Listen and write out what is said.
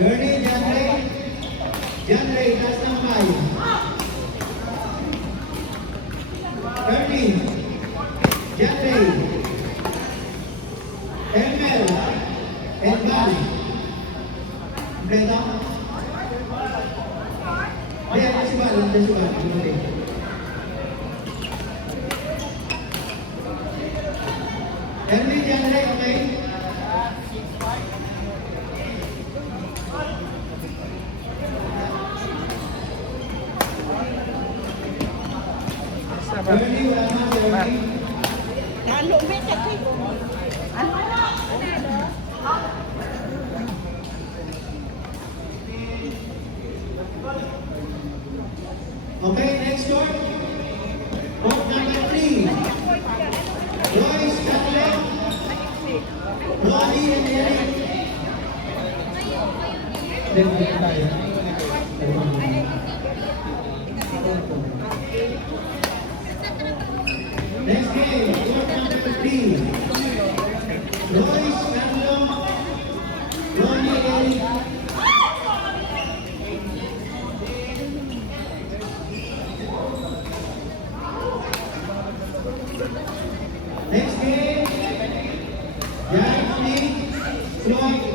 Ernie, John Ray. John Ray, taas ng kamay. Ernie. John Ray. Emel. Edgar. Kompleto? Ayan, nasibal. Nasibal. Ernie, John Ray, okay? Ernie, wala na si Ernie. Nalumit kasi. Ano? Okay, next one. Book number 3. Royce Tatlo. Ronnie and Eric. Next game, book number 3. Royce Tatlo. Ronnie and Eric. Next game, Jack Lee, Floyd